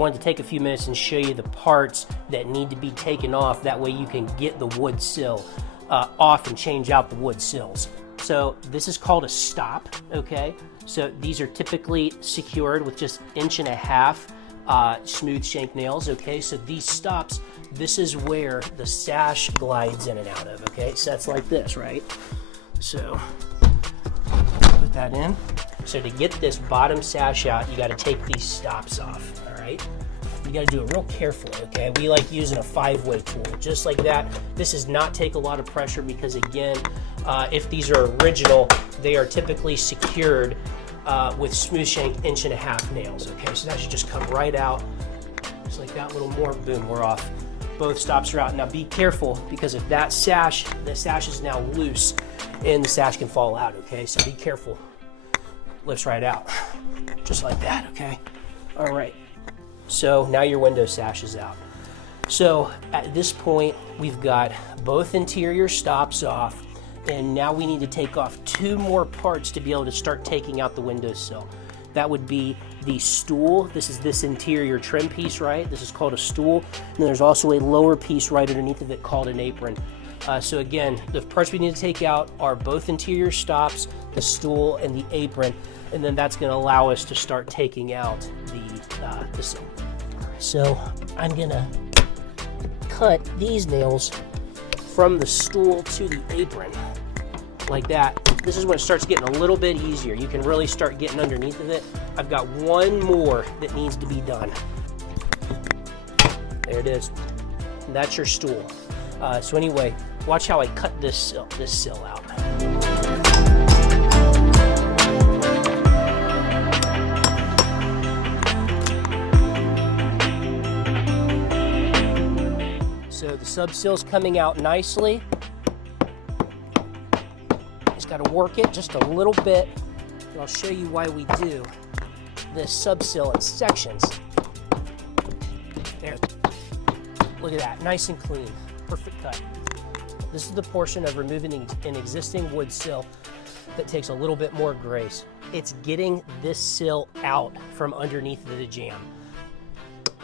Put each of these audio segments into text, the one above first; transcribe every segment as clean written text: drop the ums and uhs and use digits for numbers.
wanted to take a few minutes and show you the parts that need to be taken off. That way you can get the wood sill off and change out the wood sills. So this is called a stop, okay? So these are typically secured with just 1.5 inch smooth shank nails, okay? So these stops, this is where the sash glides in and out of, okay? So that's like this, right? So put that in. So to get this bottom sash out, you gotta take these stops off, all right? You gotta do it real carefully, okay? We like using a 5-way tool, just like that. This does not take a lot of pressure because again, if these are original, they are typically secured with smooth shank 1.5 inch nails, okay? So that should just come right out, just like that, little more, boom, we're off. Both stops are out. Now be careful, because if the sash is now loose and the sash can fall out, okay? So be careful. Lifts right out, just like that, okay? All right, so now your window sash is out. So at this point, we've got both interior stops off, and now we need to take off 2 more parts to be able to start taking out the windowsill. That would be the stool. This is this interior trim piece, right? This is called a stool. And then there's also a lower piece right underneath of it called an apron. So again, the parts we need to take out are both interior stops, the stool, and the apron, and then that's going to allow us to start taking out the sill. So I'm going to cut these nails from the stool to the apron, like that. This is when it starts getting a little bit easier. You can really start getting underneath of it. I've got 1 more that needs to be done. There it is. And that's your stool. So anyway, watch how I cut this sill out. So the sub sill's coming out nicely. Just got to work it just a little bit. And I'll show you why we do this sub sill in sections. There. Look at that, nice and clean. Perfect cut. This is the portion of removing an existing wood sill that takes a little bit more grace. It's getting this sill out from underneath the jamb.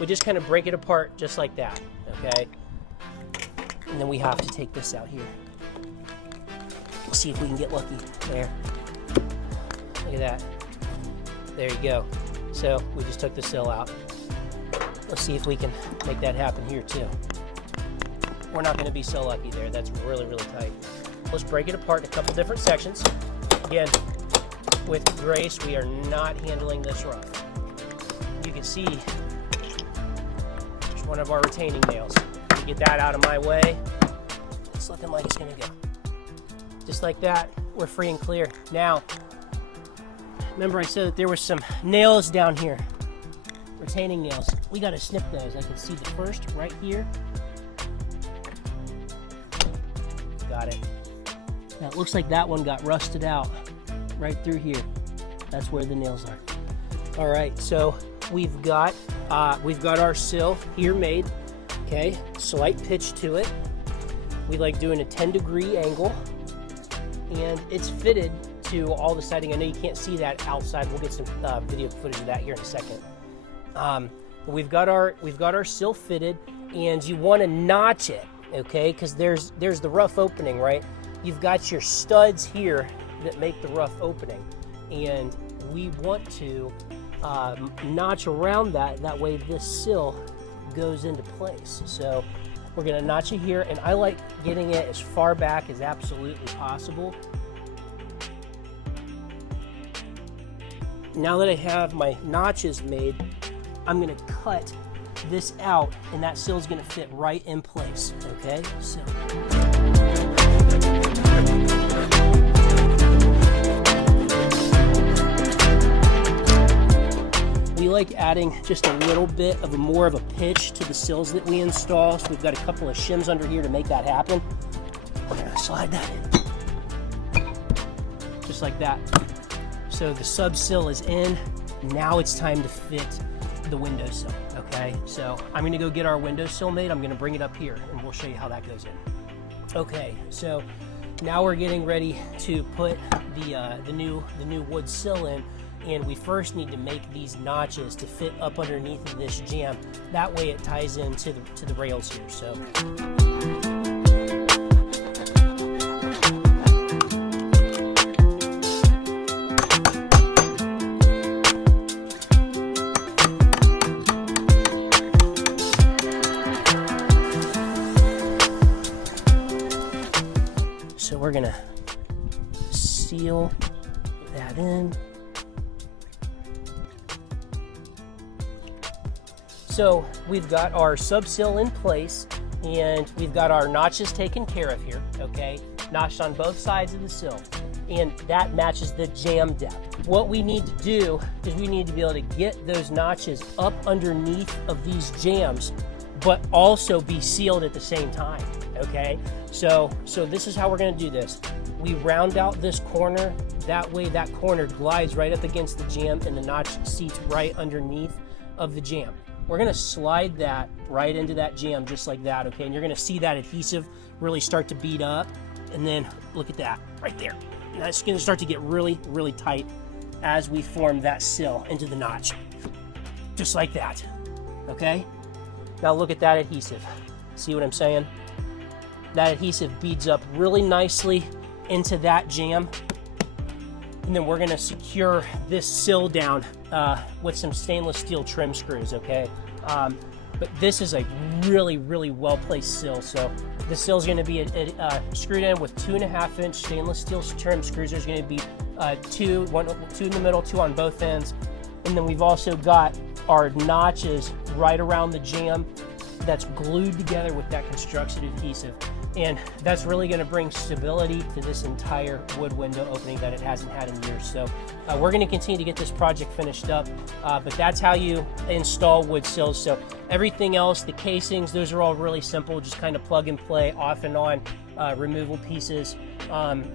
We just kind of break it apart just like that, okay? And then we have to take this out here. Let's see if we can get lucky. There. Look at that. There you go. So we just took the sill out. Let's see if we can make that happen here too. We're not going to be so lucky there. That's really, really tight. Let's break it apart in a couple different sections. Again, with grace, we are not handling this rough. You can see there's one of our retaining nails. To get that out of my way, it's looking like it's going to go. Just like that, we're free and clear. Now, remember I said that there were some nails down here, retaining nails. We got to snip those. I can see the first right here. Got it. Now it looks like that one got rusted out right through here. That's where the nails are. All right, so we've got our sill here made. Okay, slight pitch to it. We like doing a 10-degree angle, and it's fitted to all the siding. I know you can't see that outside. We'll get some video footage of that here in a second. We've got our sill fitted, and you want to notch it, okay? Because there's the rough opening, right? You've got your studs here that make the rough opening, and we want to notch around that. That way, this sill goes into place. So we're going to notch it here, and I like getting it as far back as absolutely possible. Now that I have my notches made, I'm going to cut this out, and that sill's going to fit right in place, okay? So we like adding just a little bit of more of a pitch to the sills that we install. So we've got a couple of shims under here to make that happen. We're going to slide that in, just like that. So the sub sill is in. Now it's time to fit the windowsill, okay? So I'm gonna go get our windowsill made. I'm gonna bring it up here and we'll show you how that goes in. Okay, so now we're getting ready to put the new wood sill in, And we first need to make these notches to fit up underneath of this jamb. That way it ties into the rails here. So. So we're gonna seal that in. So we've got our sub-sill in place, and we've got our notches taken care of here, okay? Notched on both sides of the sill, and that matches the jamb depth. What we need to do is we need to be able to get those notches up underneath of these jambs, but also be sealed at the same time, okay? So this is how we're gonna do this. We round out this corner, that way that corner glides right up against the jamb and the notch seats right underneath of the jamb. We're gonna slide that right into that jamb just like that, okay? And you're gonna see that adhesive really start to bead up, and then look at that right there. And that's gonna start to get really, really tight as we form that sill into the notch, just like that, okay? Now look at that adhesive. See what I'm saying? That adhesive beads up really nicely into that jamb, and then we're gonna secure this sill down with some stainless steel trim screws, okay? But this is a really, really well-placed sill. So the sill is gonna be screwed in with 2.5-inch stainless steel trim screws. There's gonna be two in the middle, 2 on both ends. And then we've also got our notches right around the jamb that's glued together with that construction adhesive. And that's really going to bring stability to this entire wood window opening that it hasn't had in years. So we're going to continue to get this project finished up, but that's how you install wood sills. So everything else, the casings, those are all really simple, just kind of plug and play, off and on, removal pieces.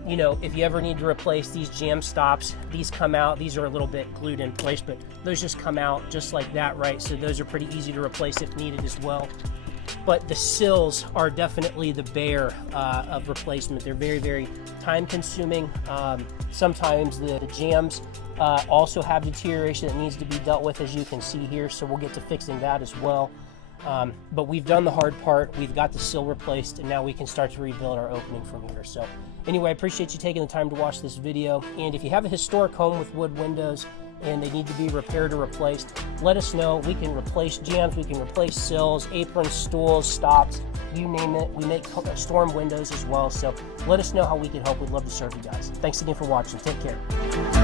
You know, if you ever need to replace these jamb stops, these come out. These are a little bit glued in place, but those just come out just like that, right? So those are pretty easy to replace if needed as well. But the sills are definitely the bear of replacement. They're very, very time consuming. Sometimes the jambs also have deterioration that needs to be dealt with, as you can see here. So we'll get to fixing that as well. But we've done the hard part. We've got the sill replaced, and now we can start to rebuild our opening from here. So anyway, I appreciate you taking the time to watch this video. And if you have a historic home with wood windows and they need to be repaired or replaced, let us know. We can replace jambs, we can replace sills, aprons, stools, stops, you name it. We make storm windows as well. So let us know how we can help. We'd love to serve you guys. Thanks again for watching. Take care.